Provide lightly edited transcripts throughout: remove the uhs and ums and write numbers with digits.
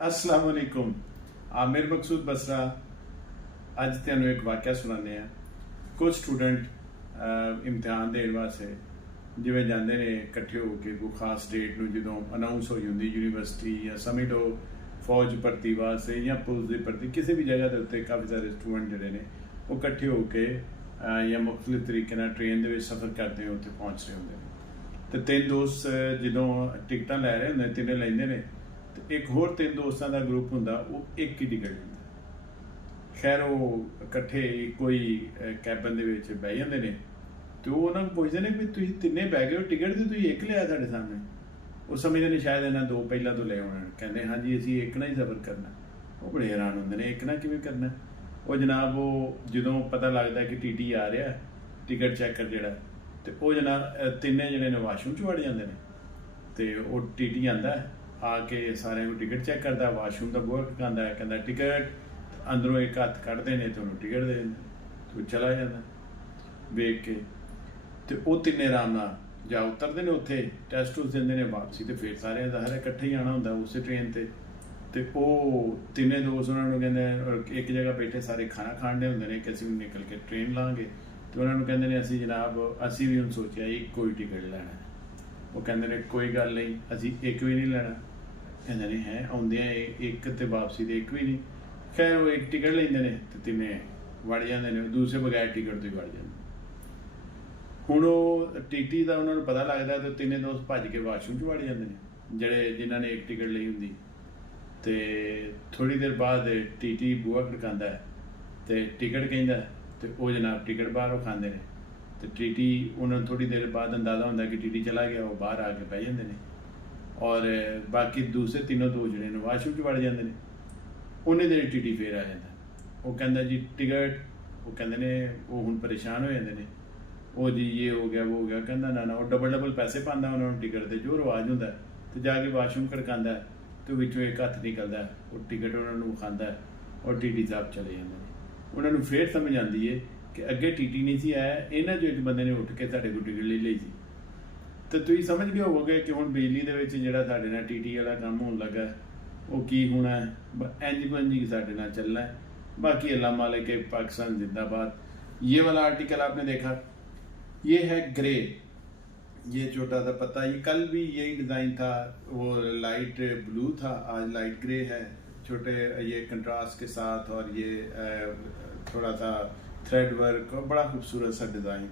अस्सलाम वालेकुम। आमिर मकसूद बसरा अज तेन एक वाक़या सुनाने हैं। कुछ स्टूडेंट इम्तिहान देने वास्ते जिवें जाते हैं इकट्ठे होकर कोई खास डेट में जो अनाउंस हो जाती यूनीवर्सिटी या समझ लो फौज भर्ती वास्ते या पुलिस की भर्ती किसी भी जगह के उत्ते काफ़ी सारे स्टूडेंट जोड़े ने वो इकट्ठे होकर या मुख्तलिफ तरीके ट्रेन के सफ़र करते हैं उत्थे पहुँच रहे होंगे। तो तीन दोस्त जो टिकट लै रहे होंगे तिने लेंदे ने तो एक होर तीन दोस्तों का ग्रुप होंदा वो एक ही टिकट लेंदा। खैर वो इकट्ठे कोई कैबन दे विच बह जांदे ने तो उन्होंने पुछदे ने भी तुसीं तिन्ने बह गए हो टिकट तो तुसीं एक लिया साडे सामने। वो समझदे ने शायद इन्हां दो पहला तो ले आउणे कहंदे हाँ जी असीं एक ना ही सफ़र करना। वो बड़े हैरान होंदे ने एक ना किवें करना। वो जनाब वो जदों पता लगदा कि टीटी आ रहा टिकट चैकर जिहड़ा ते वो जनाब तिन्ने जणे ने वाशरूम च वड़ जांदे ने ते वो टीटी आंदा आके सारे को टिकट चैक करता वाशरूम का बूहा खड़कांदा है कहता टिकट अंदरों एक हथ कढ़ते हैं तो टिकट दे देंगे तो चला जाता वेख के तो वो तिन्ने आराम नाल जा उतरते हैं उत्थे टैस्ट टूस्ट देंदे ने वापसी तो फिर सारे ज़ाहिर इकट्ठे ही आना होंदा उस ट्रेन ते वो तिन्ने दोस्त उन्होंने कहते एक जगह बैठे सारे खाना खाने होंदे ने कि असीं निकल के ट्रेन लाँगे तो उन्होंने कहते हैं असीं जनाब असीं भी हुण सोचिया एक कोई टिकट लैना। वो कहते हैं कोई गल नहीं असीं एक भी नहीं लेना। कहते ने है आउंदियां एक ते वापसी तो एक भी नहीं। खैर वो एक टिकट लेंदे ने ते तिन्ने वड़ जांदे ने दूसरे बगैर टिकट तो ही वड़ जांदे। हुण वो टीटी का उन्होंने पता लगता तो तिन्ने दोस्त भज के वाशरूम च वड़ जांदे ने जिहड़े जिन्हां ने एक टिकट ली हुंदी ते थोड़ी देर बाद टीटी बूहा खड़कांदा है ते टिकट कहिंदा ते वो जनाब टिकट बाहरों खांदे ने तो टीटी उन्होंने थोड़ी देर बाद अंदाज़ा होंदा कि टीटी चला गया वो बाहर आके बह जांदे ने और बाकी दूसरे तीनों दोस्त जोड़े ने वाशरूम च वड़ जाते हैं। उन्हें देर टीटी फिर आ जाता वो कहता जी टिकट वो कहते ने वो हुण परेशान हो जाते हैं वो जी ये हो गया वो हो गया कहता ना वो डबल डबल पैसे पाता उन्होंने टिकट के जो रिवाज होंदा तो जाके वाशरूम खड़कांदा तो विचों एक हथ निकलता वो टिकट उन्होंने विखांदा और टीटी साहब चले जाते हैं। उन्होंने फिर समझ आती है कि अगे टीटी नहीं सी आया इन्हां जो एक बंदे ने उठ के साडे कोल टिकट ले ली सी तो तुम समझ गए होवोगे कि हुण बिजली दे विच जिहड़ा साडे नाल टीटी वाला काम होण लगा वो की होना है इंज पंजी साडे नाल चलना है। बाकी अल्लाह मालिक है पाकिस्तान जिंदाबाद। ये वाला आर्टिकल आपने देखा ये है ग्रे ये छोटा सा पत्ता ये कल भी यही डिज़ाइन था वो लाइट ब्लू था आज लाइट ग्रे है छोटे ये कंट्रास्ट के साथ और ये थोड़ा सा थ्रेड वर्क और बड़ा खूबसूरत सा डिज़ाइन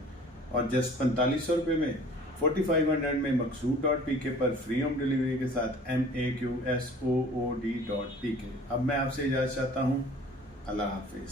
और जस्ट 4500 रुपये में 4500 में मकसूद.pk पर फ्री होम डिलीवरी के साथ MAQSOOD.pk। अब मैं आपसे इजाज़त चाहता हूँ। अल्लाह हाफिज़।